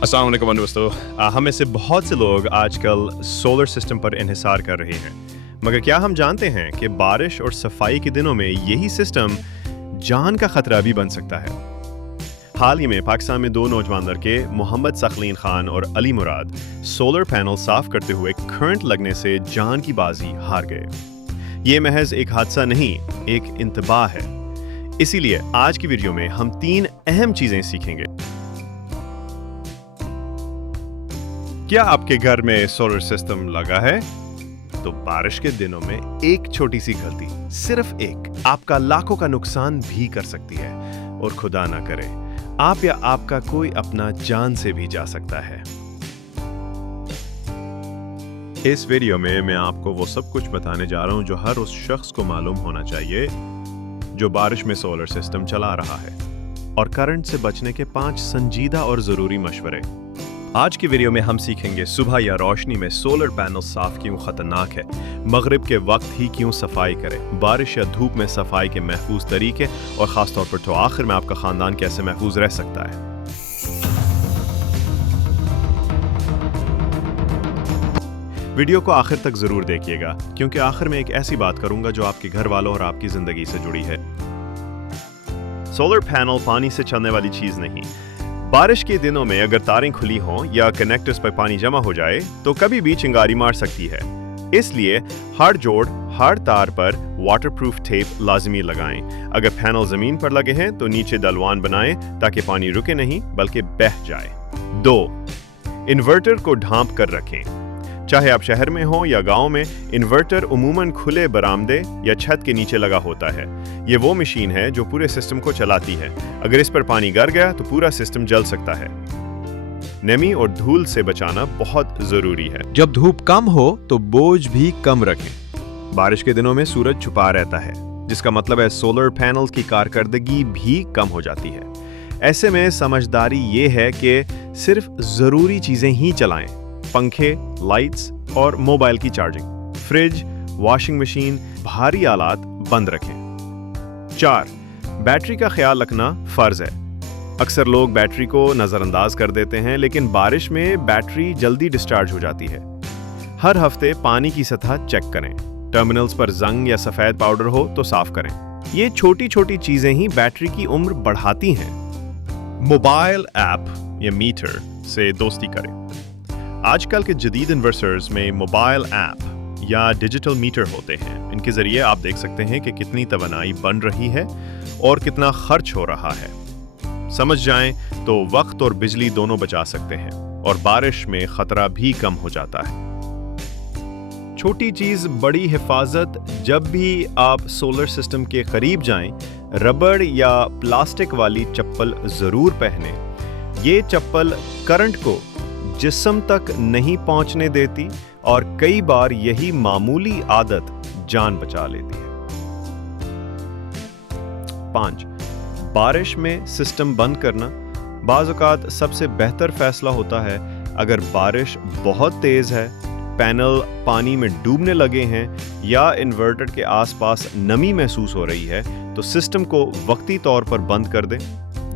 السلام علیکم دوستو. ہم میں سے بہت سے لوگ آج کل سولر سسٹم پر انحصار کر رہے ہیں، مگر کیا ہم جانتے ہیں کہ بارش اور صفائی کے دنوں میں یہی سسٹم جان کا خطرہ بھی بن سکتا ہے؟ حال ہی میں پاکستان میں 2 نوجوان لڑکے محمد ثقلین خان اور علی مراد سولر پینل صاف کرتے ہوئے کرنٹ لگنے سے جان کی بازی ہار گئے. یہ محض ایک حادثہ نہیں، ایک انتباہ ہے. اسی لیے آج کی ویڈیو میں ہم 3 اہم چیزیں سیکھیں گے. کیا آپ کے گھر میں سولر سسٹم لگا ہے؟ تو بارش کے دنوں میں ایک چھوٹی سی غلطی، صرف ایک، آپ کا لاکھوں کا نقصان بھی کر سکتی ہے. اور خدا نہ کرے آپ یا آپ کا کوئی اپنا جان سے بھی جا سکتا ہے. اس ویڈیو میں آپ کو وہ سب کچھ بتانے جا رہا ہوں جو ہر اس شخص کو معلوم ہونا چاہیے جو بارش میں سولر سسٹم چلا رہا ہے، اور کرنٹ سے بچنے کے 5 سنجیدہ اور ضروری مشورے. آج کی ویڈیو میں ہم سیکھیں گے صبح یا روشنی میں سولر پینل صاف کیوں خطرناک ہے، مغرب کے وقت ہی کیوں صفائی کریں، بارش یا دھوپ میں صفائی کے محفوظ طریقے، اور خاص طور پر تو آخر میں آپ کا خاندان کیسے محفوظ رہ سکتا ہے. ویڈیو کو آخر تک ضرور دیکھیے گا، کیونکہ آخر میں ایک ایسی بات کروں گا جو آپ کے گھر والوں اور آپ کی زندگی سے جڑی ہے. سولر پینل پانی سے چلنے والی چیز نہیں. بارش کے دنوں میں اگر تاریں کھلی ہوں یا کنیکٹرز پر پانی جمع ہو جائے تو کبھی بھی چنگاری مار سکتی ہے. اس لیے ہر جوڑ، ہر تار پر واٹر پروف ٹیپ لازمی لگائیں. اگر پینل زمین پر لگے ہیں تو نیچے ڈلوان بنائیں تاکہ پانی رکے نہیں بلکہ بہہ جائے. 2. انورٹر کو ڈھانپ کر رکھیں. چاہے آپ شہر میں ہوں یا گاؤں میں، انورٹر عموماً کھلے برآمدے یا چھت کے نیچے لگا ہوتا ہے. یہ وہ مشین ہے جو پورے سسٹم کو چلاتی ہے. اگر اس پر پانی گر گیا تو پورا سسٹم جل سکتا ہے. نمی اور دھول سے بچانا بہت ضروری ہے. جب دھوپ کم ہو تو بوجھ بھی کم رکھیں. بارش کے دنوں میں سورج چھپا رہتا ہے، جس کا مطلب ہے سولر پینلز کی کارکردگی بھی کم ہو جاتی ہے. ایسے میں سمجھداری یہ ہے کہ صرف ضروری چیزیں ہی چلائیں. پنکھے، لائٹس اور موبائل کی چارجنگ، فریج، واشنگ مشین، بھاری آلات بند رکھیں. 4. بیٹری کا خیال رکھنا فرض ہے. اکثر لوگ بیٹری کو نظر انداز کر دیتے ہیں، لیکن بارش میں بیٹری جلدی ڈسچارج ہو جاتی ہے. ہر ہفتے پانی کی سطح چیک کریں. ٹرمینلز پر زنگ یا سفید پاؤڈر ہو تو صاف کریں. یہ چھوٹی چھوٹی چیزیں ہی بیٹری کی عمر بڑھاتی ہیں. موبائل ایپ یا میٹر سے دوستی کریں. آج کل کے جدید انورٹرز میں موبائل ایپ یا ڈیجیٹل میٹر ہوتے ہیں. ان کے ذریعے آپ دیکھ سکتے ہیں کہ کتنی توانائی بن رہی ہے اور کتنا خرچ ہو رہا ہے. سمجھ جائیں تو وقت اور بجلی دونوں بچا سکتے ہیں، اور بارش میں خطرہ بھی کم ہو جاتا ہے. چھوٹی چیز بڑی حفاظت. جب بھی آپ سولر سسٹم کے قریب جائیں، ربڑ یا پلاسٹک والی چپل ضرور پہنیں. یہ چپل کرنٹ کو جسم تک نہیں پہنچنے دیتی، اور کئی بار یہی معمولی عادت جان بچا لیتی ہے. 5. بارش میں سسٹم بند کرنا بعض اوقات سب سے بہتر فیصلہ ہوتا ہے. اگر بارش بہت تیز ہے، پینل پانی میں ڈوبنے لگے ہیں یا انورٹر کے آس پاس نمی محسوس ہو رہی ہے تو سسٹم کو وقتی طور پر بند کر دیں.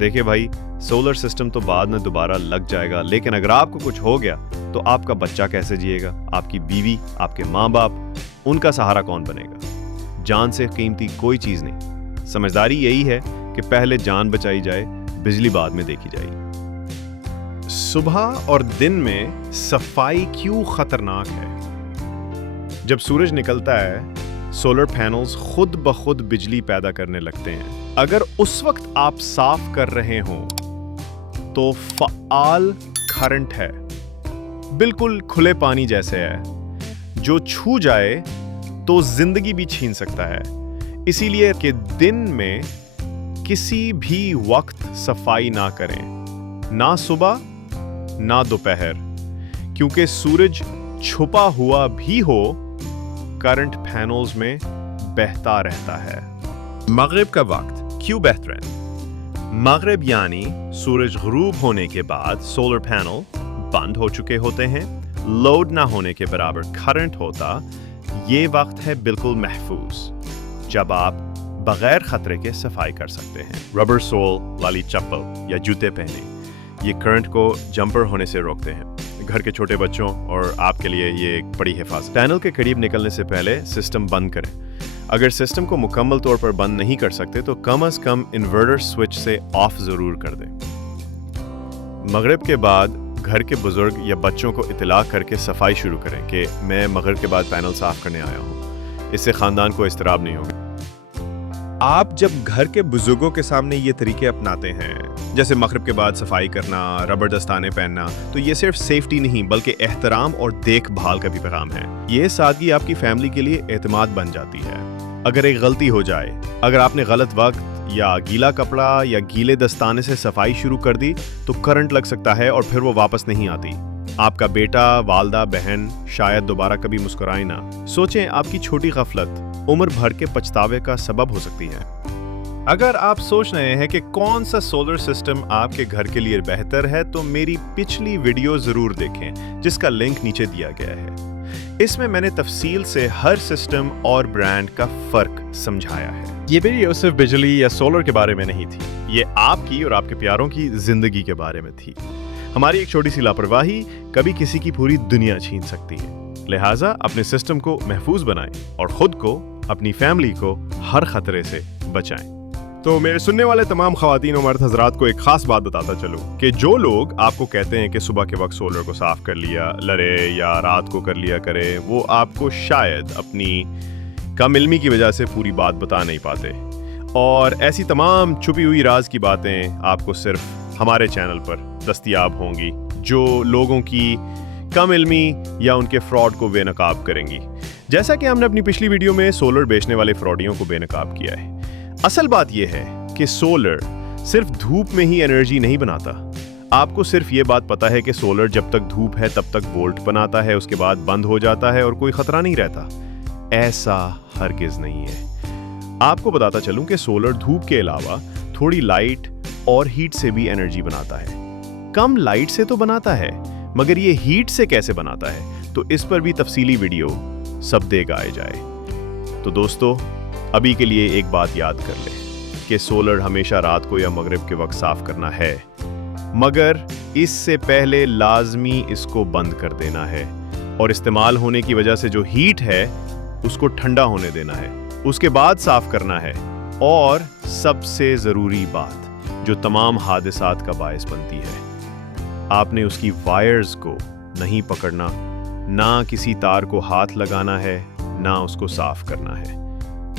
دیکھیں بھائی، سولر سسٹم تو بعد میں دوبارہ لگ جائے گا، لیکن اگر آپ کو کچھ ہو گیا تو آپ کا بچہ کیسے جیے گا؟ آپ کی بیوی، آپ کے ماں باپ، ان کا سہارا کون بنے گا؟ جان سے قیمتی کوئی چیز نہیں. سمجھداری یہی ہے کہ پہلے جان بچائی جائے، بجلی بعد میں دیکھی جائے گی. صبح اور دن میں صفائی کیوں خطرناک ہے؟ جب سورج نکلتا ہے، سولر پینلز خود بخود بجلی پیدا کرنے لگتے ہیں. اگر اس وقت آپ صاف کر رہے ہوں تو فعال کرنٹ ہے، بالکل کھلے پانی جیسے ہے، جو چھو جائے تو زندگی بھی چھین سکتا ہے. اسی لیے کہ دن میں کسی بھی وقت صفائی نہ کریں، نہ صبح نہ دوپہر، کیونکہ سورج چھپا ہوا بھی ہو کرنٹ پینلز میں بہتا رہتا ہے. مغرب کا وقت کیوں بہترین؟ مغرب یعنی سورج غروب ہونے کے بعد سولر پینل بند ہو چکے ہوتے ہیں، لوڈ نہ ہونے کے برابر کرنٹ ہوتا. یہ وقت ہے بالکل محفوظ جب آپ بغیر خطرے کے صفائی کر سکتے ہیں. ربر سول والی چپل یا جوتے پہنیں. یہ کرنٹ کو جمپر ہونے سے روکتے ہیں۔ گھر کے چھوٹے بچوں اور آپ کے لیے یہ ایک بڑی حفاظت۔ پینل کے قریب نکلنے سے پہلے سسٹم بند کریں۔ اگر سسٹم کو مکمل طور پر بند نہیں کر سکتے تو کم از کم انورٹر سوئچ سے آف ضرور کر دیں۔ مغرب کے بعد گھر کے بزرگ یا بچوں کو اطلاع کر کے صفائی شروع کریں کہ میں مغرب کے بعد پینل صاف کرنے آیا ہوں۔ اس سے خاندان کو اضطراب نہیں ہوگا۔ آپ جب گھر کے بزرگوں کے سامنے یہ طریقے اپناتے ہیں، جیسے مغرب کے بعد صفائی کرنا، ربڑ دستانے پہننا، تو یہ صرف سیفٹی نہیں بلکہ احترام اور دیکھ بھال کا بھی پیغام ہے۔ یہ سادگی آپ کی فیملی کے لیے اعتماد بن جاتی ہے۔ اگر ایک غلطی ہو جائے، اگر آپ نے غلط وقت یا گیلا کپڑا یا گیلے دستانے سے صفائی شروع کر دی تو کرنٹ لگ سکتا ہے اور پھر وہ واپس نہیں آتی۔ آپ کا بیٹا، والدہ، بہن شاید دوبارہ کبھی مسکرائے نہ۔ سوچیں، آپ کی چھوٹی غفلت عمر بھر کے پچھتاوے کا سبب ہو سکتی ہے۔ اگر آپ سوچ رہے ہیں کہ کون سا سولر سسٹم آپ کے گھر کے لیے بہتر ہے تو میری پچھلی ویڈیو ضرور دیکھیں جس کا لنک نیچے دیا گیا ہے۔ اس میں نے تفصیل سے ہر سسٹم اور برانڈ کا فرق سمجھایا ہے۔ یہ ویڈیو صرف بجلی یا سولر کے بارے میں نہیں تھی، یہ آپ کی اور آپ کے پیاروں کی زندگی کے بارے میں تھی۔ ہماری ایک چھوٹی سی لاپرواہی کبھی کسی کی پوری دنیا چھین سکتی ہے۔ لہٰذا اپنے سسٹم کو محفوظ بنائیں اور خود کو، اپنی فیملی کو ہر خطرے سے بچائیں۔ تو میرے سننے والے تمام خواتین اور مرد حضرات کو ایک خاص بات بتاتا چلوں کہ جو لوگ آپ کو کہتے ہیں کہ صبح کے وقت سولر کو صاف کر لیا لرے یا رات کو کر لیا کرے، وہ آپ کو شاید اپنی کم علمی کی وجہ سے پوری بات بتا نہیں پاتے، اور ایسی تمام چھپی ہوئی راز کی باتیں آپ کو صرف ہمارے چینل پر دستیاب ہوں گی جو لوگوں کی کم علمی یا ان کے فراڈ کو بے نقاب کریں گی، جیسا کہ ہم نے اپنی پچھلی ویڈیو میں سولر بیچنے والے فراڈیوں کو بے نقاب کیا ہے۔ اصل بات یہ ہے کہ سولر صرف دھوپ میں ہی انرجی نہیں بناتا۔ آپ کو صرف یہ بات پتا ہے کہ سولر جب تک دھوپ ہے تب تک وولٹ بناتا ہے، اس کے بعد بند ہو جاتا ہے اور کوئی خطرہ نہیں رہتا۔ ایسا ہرگز نہیں ہے۔ آپ کو بتاتا چلوں کہ سولر دھوپ کے علاوہ تھوڑی لائٹ اور ہیٹ سے بھی انرجی بناتا ہے۔ کم لائٹ سے تو بناتا ہے، مگر یہ ہیٹ سے کیسے بناتا ہے تو اس پر بھی تفصیلی ویڈیو سب دے گائے جائے۔ تو دوستو، ابھی کے لیے ایک بات یاد کر لیں کہ سولر ہمیشہ رات کو یا مغرب کے وقت صاف کرنا ہے، مگر اس سے پہلے لازمی اس کو بند کر دینا ہے، اور استعمال ہونے کی وجہ سے جو ہیٹ ہے اس کو ٹھنڈا ہونے دینا ہے، اس کے بعد صاف کرنا ہے۔ اور سب سے ضروری بات جو تمام حادثات کا باعث بنتی ہے، آپ نے اس کی وائرز کو نہیں پکڑنا، نہ کسی تار کو ہاتھ لگانا ہے، نہ اس کو صاف کرنا ہے۔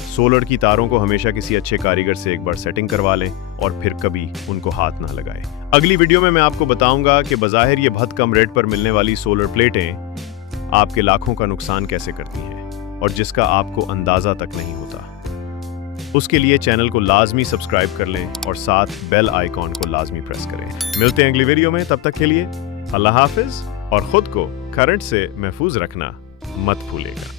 سولر کی تاروں کو ہمیشہ کسی اچھے کاریگر سے ایک بار سیٹنگ کروا لیں اور پھر کبھی ان کو ہاتھ نہ لگائیں۔ اگلی ویڈیو میں آپ کو بتاؤں گا کہ بظاہر یہ بہت کم ریٹ پر ملنے والی سولر پلیٹیں آپ کے لاکھوں کا نقصان کیسے کرتی ہیں، اور جس کا آپ کو اندازہ تک نہیں ہوتا۔ اس کے لیے چینل کو لازمی سبسکرائب کر لیں اور ساتھ بیل آئیکن کو لازمی پریس کریں۔ ملتے ہیں اگلی ویڈیو میں، تب تک کے لیے اللہ حافظ، اور خود کو کرنٹ سے محفوظ رکھنا مت بھولیے گا۔